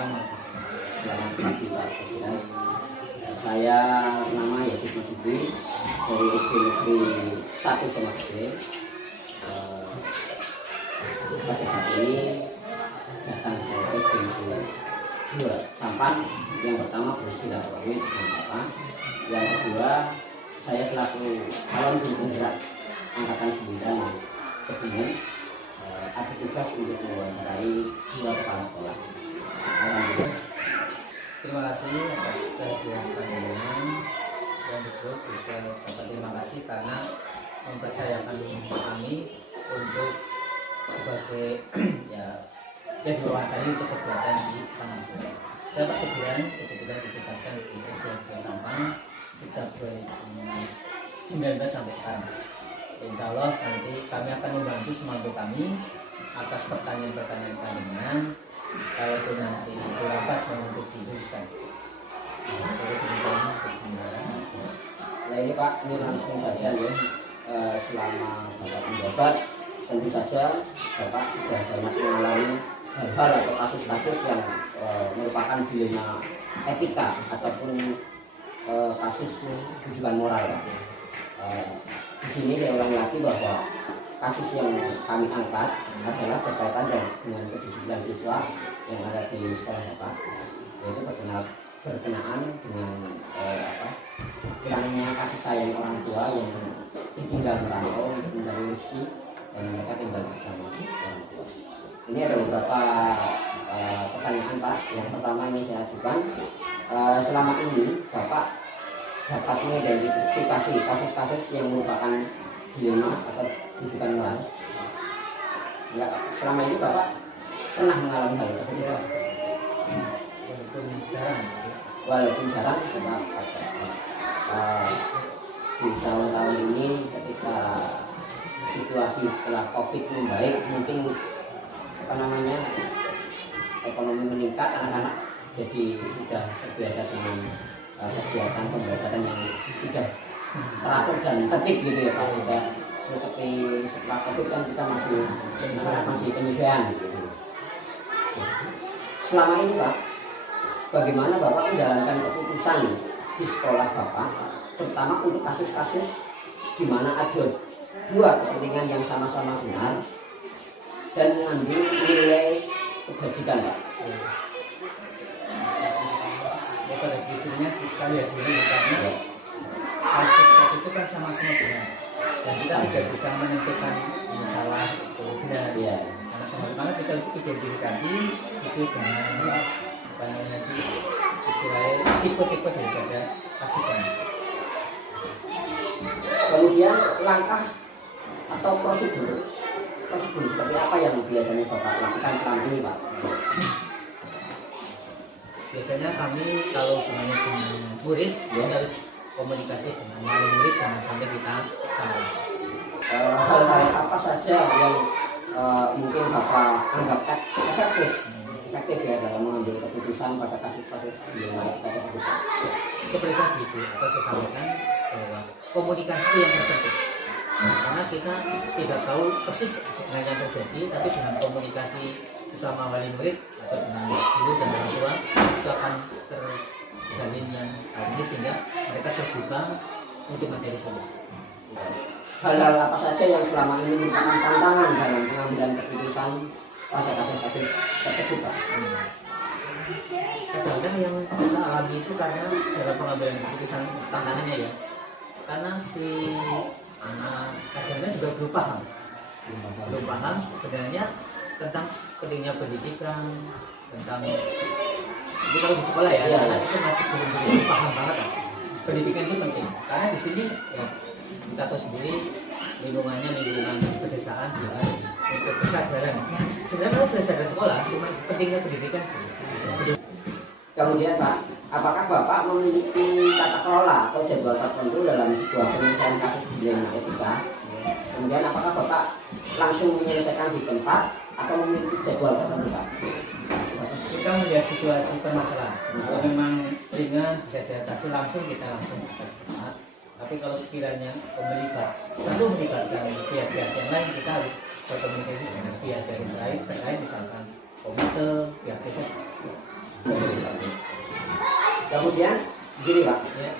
Selamat pagi Pak Presiden. Saya nama Yesus Masudi dari SD Negeri 1 Somakde. Pada saat ini datang ke SD Negeri 2 Sampan. Yang pertama bersilaturahmi dengan Bapak. Yang kedua, saya selaku calon penggerak angkatan 9 Kebumen ada tugas untuk mewawancarai 2 kepala sekolah. Alhamdulillah. Terima kasih atas kehadiran panjenengan. Yang kedua juga dapat terima kasih karena mempercayakan kami untuk sebagai yang diwawancari untuk kegiatan di Samarinda. Saya Pak Kegiatan kebetulan ditugaskan di SD Sampang sejak 2019 sampai sekarang. Insya Allah nanti kami akan membantu semampu kami atas pertanyaan-pertanyaan panjenengan. Kalau itu nanti dilapas untuk diteruskan. Nah ini Pak, ini langsung saja ya. Selama Bapak menjabat, tentu saja Bapak sudah banyak mengalami hal-hal atau kasus-kasus yang merupakan dilema etika ataupun kasus tujuan moral. Di sini saya ulang lagi bahwa kasus yang kami angkat adalah berkaitan dengan kedisiplinan siswa yang ada di sekolah Bapak, yaitu berkenaan dengan kurangnya kasih sayang orang tua yang tinggal merantau untuk mencari rezeki dan mereka tinggal bersama orang tua. Ini ada beberapa pertanyaan Pak. Yang pertama ini saya ajukan, selama ini Bapak dapat mengidentifikasi kasus-kasus yang merupakan dilema atau rujukan moral? Enggak, selama ini Bapak pernah mengalami hal tersebut? Walaupun jarang tetap ada. Di tahun-tahun ini ketika situasi setelah COVID membaik, mungkin ekonomi meningkat, anak-anak jadi sudah terbiasa dengan kegiatan pembelajaran yang sudah teratur dan tertib gitu ya Pak. Sudah seperti setelah COVID kan kita masih penyesuaian gitu. Selama ini Pak, bagaimana Bapak menjalankan keputusan di sekolah Bapak, terutama untuk kasus-kasus di mana ada 2 kepentingan yang sama-sama benar dan mengambil nilai kebajikan Pak? Pada prinsipnya kita lihat dulu karena kasus-kasus itu kan sama-sama benar dan kita tidak bisa menentukan ini salah atau benar ya. Karena kita harus identifikasi sesuai dengan nanti istilahnya tipe-tipe daripada kasusnya. Kemudian langkah atau prosedur seperti apa yang biasanya Bapak lakukan selama ini Pak? Biasanya kami kalau hubungannya dengan murid ya harus komunikasi dengan wali murid jangan sampai kita salah. Hal-hal apa saja yang mungkin Bapak anggap efektif ya dalam mengambil keputusan pada kasus-kasus yang kita sebut? Seperti tadi itu saya sampaikan bahwa komunikasi yang terpenting. Karena kita tidak tahu persis sebenarnya yang terjadi, tapi dengan komunikasi sesama wali murid atau dengan guru dan orang tua itu akan terjalin yang ini sehingga mereka terbuka untuk mencari solusi. Hal-hal apa saja yang selama ini merupakan tantangan dalam pengambilan keputusan pada kasus-kasus tersebut Pak? Kadang-kadang yang kita alami itu karena dalam pengambilan keputusan tantangannya ya, karena si anak kadang-kadang juga belum paham sebenarnya tentang pentingnya pendidikan, tentang jadi kalau di sekolah ya, anak itu masih belum paham banget kan. Pendidikan itu penting karena di sini ya, kita tahu sendiri lingkungan pedesaan juga untuk kesadaran. Sebenarnya kalau sudah sadar sekolah, cuma pentingnya pendidikan. Kemudian Pak, apakah Bapak memiliki tata kelola atau jadwal tertentu dalam sebuah penyelesaian kasus dilema etika? Kemudian apakah Bapak langsung menyelesaikan di tempat atau memiliki jadwal tertentu Pak? Kita melihat situasi permasalahan. Kalau memang ringan bisa diatasi langsung kita langsung ke tempat. Tapi kalau sekiranya perlu melibatkan pihak-pihak yang lain, kita harus berkomunikasi dengan pihak yang lain terkait misalkan komite, pihak desa. Kemudian begini Pak, Ya.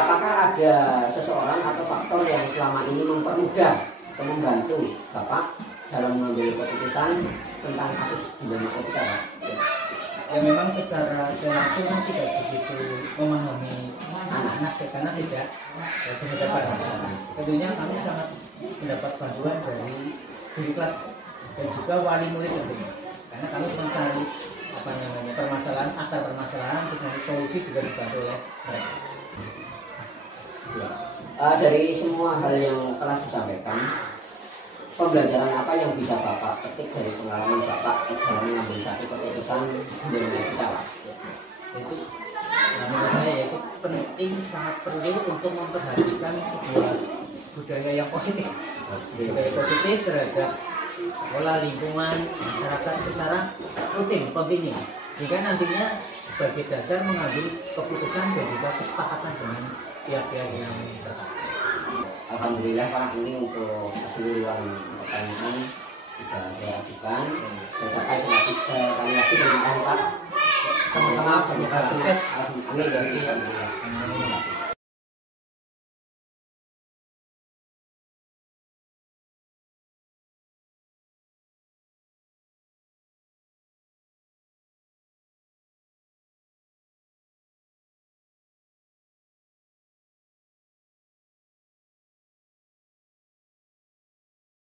apakah ada seseorang atau faktor yang selama ini mempermudah atau membantu Bapak dalam mengambil keputusan tentang kasus di narkotika Pak? Ya memang secara langsung kan tidak begitu memahami anak-anak karena tidak berhadapan. Tentunya kami sangat mendapat bantuan dari guru kelas dan juga wali murid tentunya. Karena kami mencari permasalahan, akar permasalahan, dengan solusi juga dibantu oleh mereka. Ya. Dari semua hal yang telah disampaikan, pembelajaran apa yang bisa Bapak petik dari pengalaman Bapak dalam mengambil satu keputusan mengenai kita Pak? Itu menurut saya itu penting, sangat perlu untuk memperhatikan sebuah budaya yang positif, budaya positif terhadap sekolah, lingkungan, masyarakat secara rutin, kontinu, sehingga nantinya sebagai dasar mengambil keputusan dan juga kesepakatan dengan pihak-pihak yang terkait. Alhamdulillah Pak, ini untuk keseluruhan pertanyaan sudah saya ajukan. Dan Bapak sekali lagi terima kasih Pak. Sama-sama, sukses. Amin. Alhamdulillah.